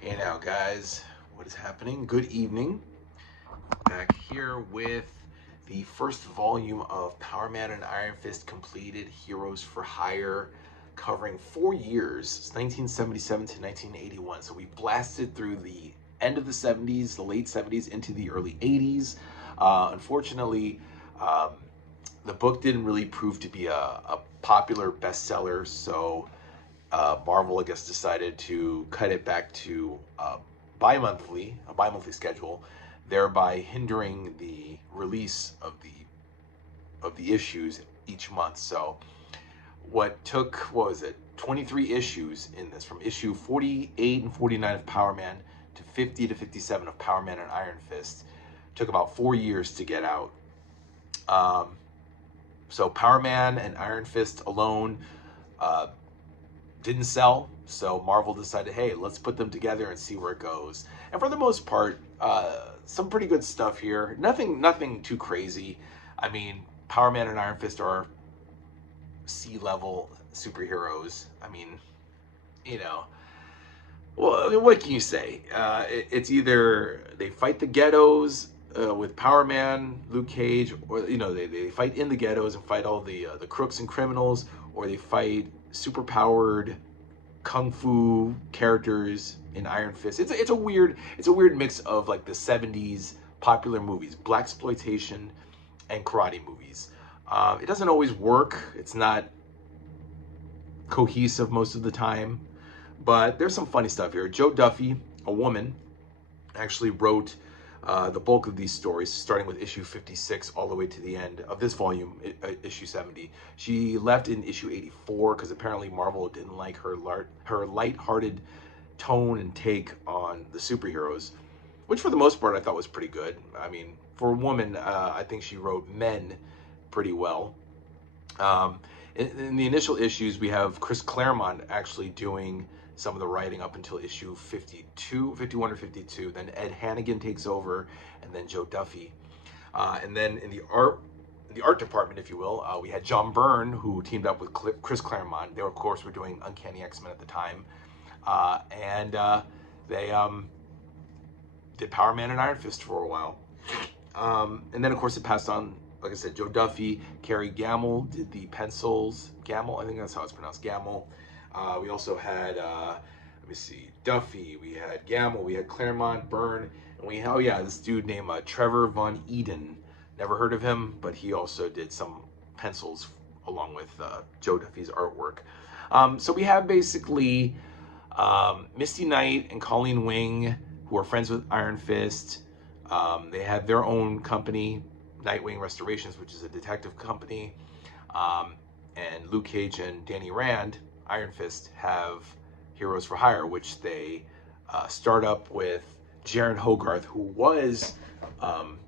Hey now, guys, what is happening? Good evening. Back here with the first volume of Power Man and Iron Fist completed, Heroes for Hire, covering 4 years, 1977 to 1981. So we blasted through the end of the 70s, the late 70s, into the early 80s. Unfortunately, um, the book didn't really prove to be a popular bestseller, so Marvel, I guess, decided to cut it back to a bi-monthly schedule, thereby hindering the release of the issues each month. So, what was it? 23 issues in this, from issue 48 and 49 of Power Man to 50 to 57 of Power Man and Iron Fist. Took about 4 years to get out. Um, so Power Man and Iron Fist alone uh, didn't sell, so Marvel decided, hey, let's put them together and see where it goes. And for the most part, some pretty good stuff here. Nothing too crazy. I mean, Power Man and Iron Fist are C-level superheroes. I mean, you know, well, I mean, what can you say? It's either they fight the ghettos with Power Man, Luke Cage, or they fight in the ghettos and fight all the crooks and criminals, or they fight superpowered kung fu characters in Iron Fist. It's a weird mix of like the '70s popular movies, blaxploitation, and karate movies. It doesn't always work. It's not cohesive most of the time, but there's some funny stuff here. Joe Duffy, a woman, actually wrote the bulk of these stories, starting with issue 56 all the way to the end of this volume, issue 70. She left in issue 84 because apparently Marvel didn't like her light-hearted tone and take on the superheroes, which for the most part I thought was pretty good. I mean, for a woman, I think she wrote men pretty well. Um, in the initial issues, we have Chris Claremont actually doing some of the writing up until issue 52, 51 or 52. Then Ed Hannigan takes over, and then Joe Duffy. And then in the art department, if you will, we had John Byrne, who teamed up with Chris Claremont. They, of course, were doing Uncanny X-Men at the time. And they did Power Man and Iron Fist for a while. And then, of course, it passed on, like I said, Joe Duffy. Kerry Gamble did the pencils. Gamble, I think that's how it's pronounced, Gamble. We also had, let me see, Duffy. We had Gamble. We had Claremont, Byrne. And oh yeah, this dude named Trevor Von Eden. Never heard of him, but he also did some pencils along with Joe Duffy's artwork. So we have basically Misty Knight and Colleen Wing, who are friends with Iron Fist. They have their own company, Nightwing Restorations, which is a detective company. Um, and Luke Cage and Danny Rand, Iron Fist, have Heroes for Hire, which they start up with Jaron Hogarth, who was um,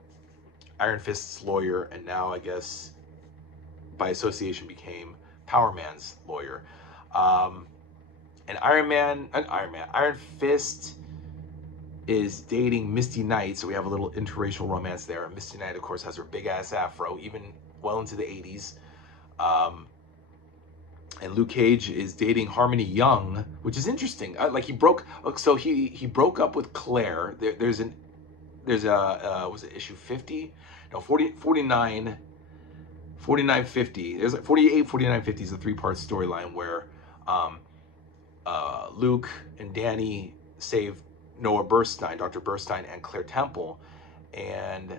Iron Fist's lawyer, and now I guess by association became Power Man's lawyer. Um, and Iron Fist is dating Misty Knight, so we have a little interracial romance there. Misty Knight, of course, has her big ass afro, even well into the 80s. Um, and Luke Cage is dating Harmony Young, which is interesting. Like he broke up with Claire. There's a was it issue 50? No, 40, 49, 49, 50. There's like 48, 49, 50 is a three-part storyline where um, Luke and Danny save Noah Burstein, Dr. Burstein, and Claire Temple, and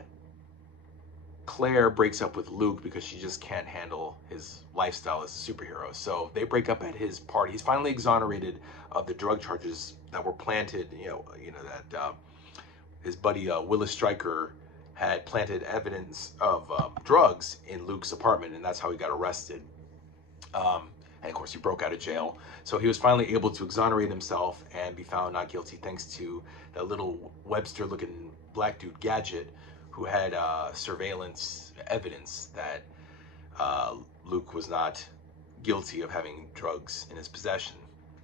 Claire breaks up with Luke because she just can't handle his lifestyle as a superhero. So they break up at his party. He's finally exonerated of the drug charges that were planted. That his buddy Willis Stryker had planted evidence of drugs in Luke's apartment, and that's how he got arrested. And of course, he broke out of jail. So he was finally able to exonerate himself and be found not guilty thanks to that little Webster looking black dude, Gadget, who had surveillance evidence that Luke was not guilty of having drugs in his possession.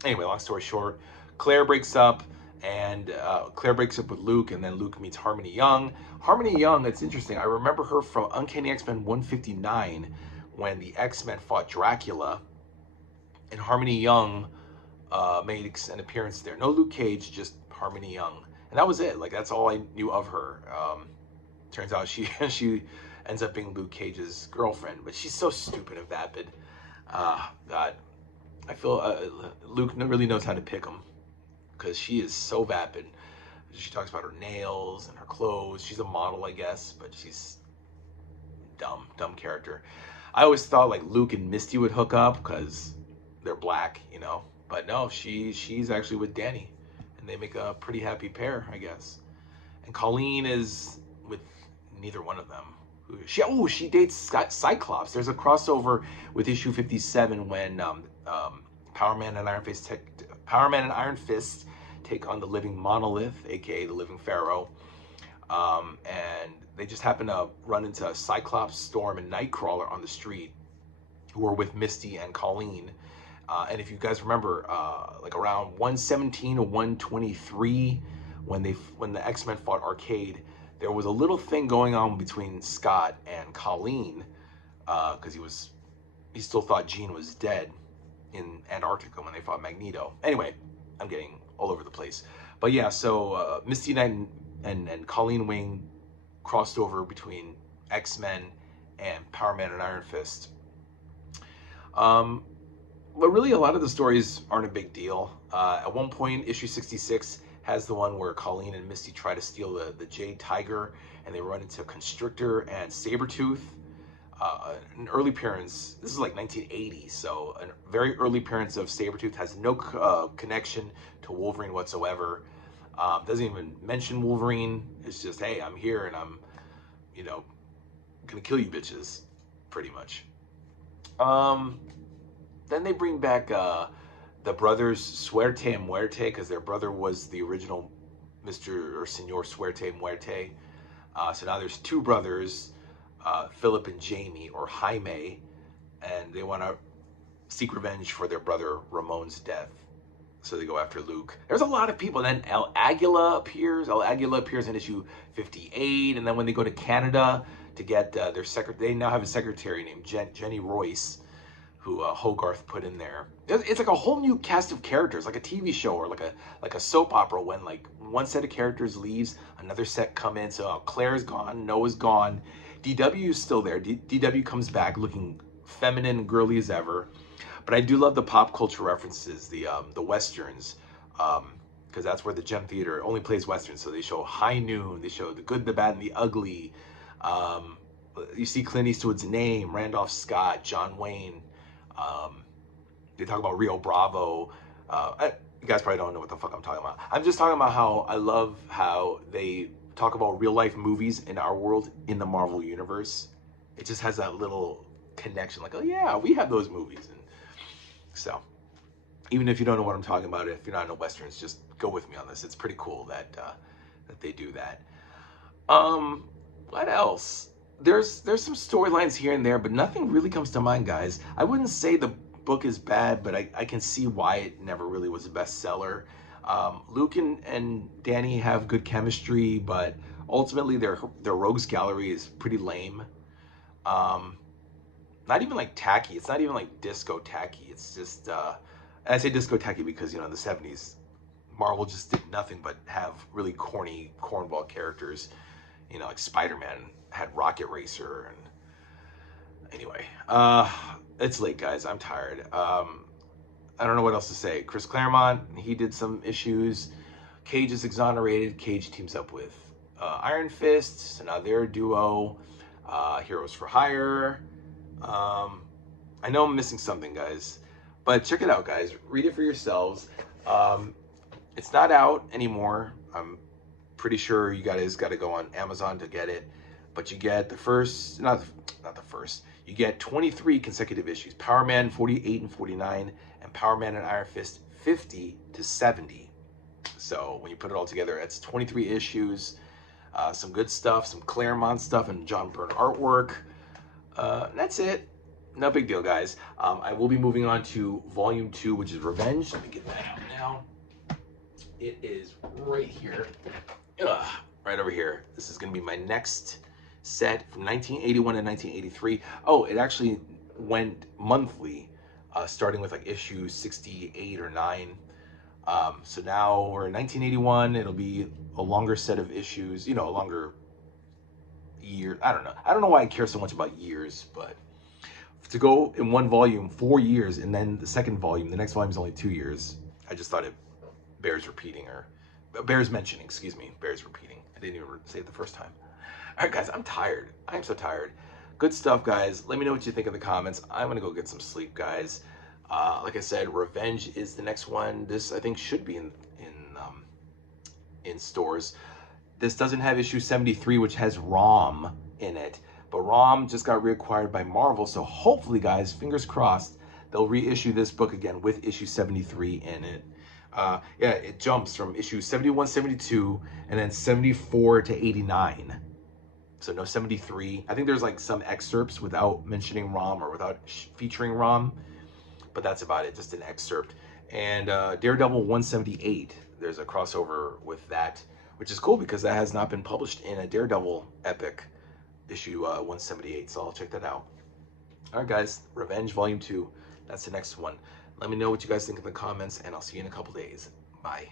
Anyway, long story short, Claire breaks up. And Claire breaks up with Luke, and then Luke meets Harmony Young. Harmony Young, it's interesting. I remember her from Uncanny X-Men 159 when the X-Men fought Dracula, and Harmony Young makes an appearance there. No Luke Cage, just Harmony Young, and that was it. Like that's all I knew of her. Turns out she she ends up being Luke Cage's girlfriend, but she's so stupid and vapid. God, I feel Luke really knows how to pick them because she is so vapid. She talks about her nails and her clothes. She's a model, I guess, but she's dumb character. I always thought like Luke and Misty would hook up because they're black, you know. But no, she's actually with Danny, and they make a pretty happy pair, I guess. And Colleen is with neither one of them. She dates Cyclops. There's a crossover with issue 57 when Power Man and Iron Fist take on the Living Monolith, aka the Living Pharaoh, and they just happen to run into Cyclops, Storm, and Nightcrawler on the street, who are with Misty and Colleen. And if you guys remember, like around 117 or 123, when the X-Men fought Arcade, there was a little thing going on between Scott and Colleen, because he still thought Jean was dead in Antarctica when they fought Magneto. Anyway, I'm getting all over the place. But yeah, so Misty Knight and Colleen Wing crossed over between X-Men and Power Man and Iron Fist. But really, a lot of the stories aren't a big deal. At one point, issue 66 has the one where Colleen and Misty try to steal the Jade Tiger, and they run into Constrictor and Sabretooth. An early appearance, this is like 1980, so a very early appearance of Sabretooth has no connection to Wolverine whatsoever. Doesn't even mention Wolverine. It's just, hey, I'm here and I'm, gonna kill you bitches, pretty much. Then they bring back the brothers Suerte and Muerte, because their brother was the original Mr. or Senor Suerte Muerte. So now there's two brothers, Philip and Jamie, or Jaime, and they want to seek revenge for their brother Ramon's death. So they go after Luke. There's a lot of people. Then El Aguila appears. El Aguila appears in issue 58. And then when they go to Canada to get their secretary, they now have a secretary named Jenny Royce, who Hogarth put in there. It's like a whole new cast of characters, like a TV show or like a soap opera, when like one set of characters leaves, another set come in. So Claire's gone, Noah's gone, DW is still there. DW comes back looking feminine and girly as ever. But I do love the pop culture references, the westerns, because that's where the Gem Theater only plays westerns. So they show High Noon, they show The Good, the Bad, and the Ugly. You see Clint Eastwood's name, Randolph Scott, John Wayne. They talk about Rio Bravo. You guys probably don't know what the fuck I'm talking about. I'm just talking about how I love how they talk about real life movies in our world in the Marvel universe. It just has that little connection, like, oh yeah, we have those movies. And so even if you don't know what I'm talking about, if you're not into westerns, just go with me on this. It's pretty cool that they do that. What else? There's some storylines here and there, but nothing really comes to mind, guys. I wouldn't say the book is bad, but I can see why it never really was a bestseller. Luke and Danny have good chemistry, but ultimately their rogues gallery is pretty lame. Not even like tacky. It's not even like disco tacky. It's just I say disco tacky because in the 70s Marvel just did nothing but have really corny cornball characters. Like Spider-Man had Rocket Racer. And anyway, it's late, guys. I'm tired. I don't know what else to say. Chris Claremont, he did some issues. Cage is exonerated. Cage teams up with Iron Fist, so now they're a duo. Heroes for Hire. I know I'm missing something, guys, but check it out, guys. Read it for yourselves. It's not out anymore. I'm pretty sure you guys got to go on Amazon to get it, but you get the first, not the first, you get 23 consecutive issues. Power Man 48 and 49, and Power Man and Iron Fist 50 to 70. So when you put it all together, it's 23 issues. Some good stuff, some Claremont stuff, and John Byrne artwork. That's it. No big deal, guys. I will be moving on to Volume 2, which is Revenge. Let me get that out now. It is right here. Right over here. This is going to be my next set from 1981 and 1983. Oh, it actually went monthly, starting with like issue 68 or 9. So now we're in 1981. It'll be a longer set of issues, you know, a longer year. I don't know. I don't know why I care so much about years, but to go in one volume 4 years and then the second volume, the next volume is only 2 years. I just thought it bears repeating, or bears mentioning, excuse me, bears repeating. I didn't even say it the first time. All right, guys, I'm tired. I am so tired. Good stuff, guys. Let me know what you think in the comments. I'm gonna go get some sleep, guys. Like I said, Revenge is the next one. This, I think, should be in stores. This doesn't have issue 73, which has Rom in it, but Rom just got reacquired by Marvel, so hopefully, guys, fingers crossed, they'll reissue this book again with issue 73 in it. Yeah, it jumps from issue 71, 72, and then 74 to 89. So no 73. I think there's like some excerpts without mentioning Rom or without featuring Rom, but that's about it, just an excerpt. And Daredevil 178, there's a crossover with that, which is cool because that has not been published in a Daredevil epic, issue 178, so I'll check that out. All right, guys, Revenge Volume 2, that's the next one. Let me know what you guys think in the comments, and I'll see you in a couple days. Bye.